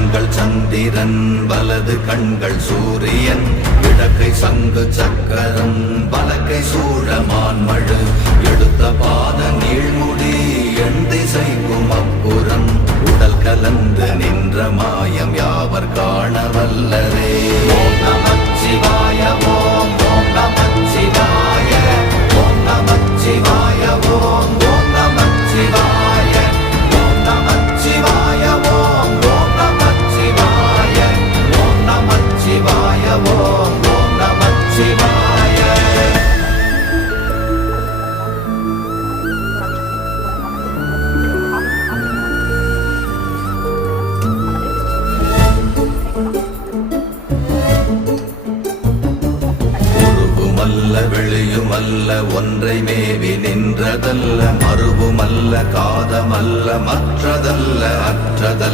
கண்கள் சந்திரன் வலது கண்கள் சூரியன் இடக்கை சங்கு சக்கரம் வலக்கை சூழமான்மழு எடுத்த பாத நீழ்முடி எண் திசைக்கும் அப்புறம் உடல் கலந்து நின்ற மாயம் யாவர் காண வல்லரே. ஓம் நமச்சிவாய ஓம் ஓம் நமச்சிவாய ஓம் நமச்சிவாய ஓம் ஓம் நமச்சிவாய ஓம் நமச்சிவாய ஓம் ஓம் நமச்சிவாய ஓம் நமச்சிவாய ஓம் ஓம் நமச்சிவாய. வெளியுமல்ல ஒன்றை மேவி நின்றதல்ல மறுவுமல்ல காதமல்ல மற்றதல்ல அற்றதல்ல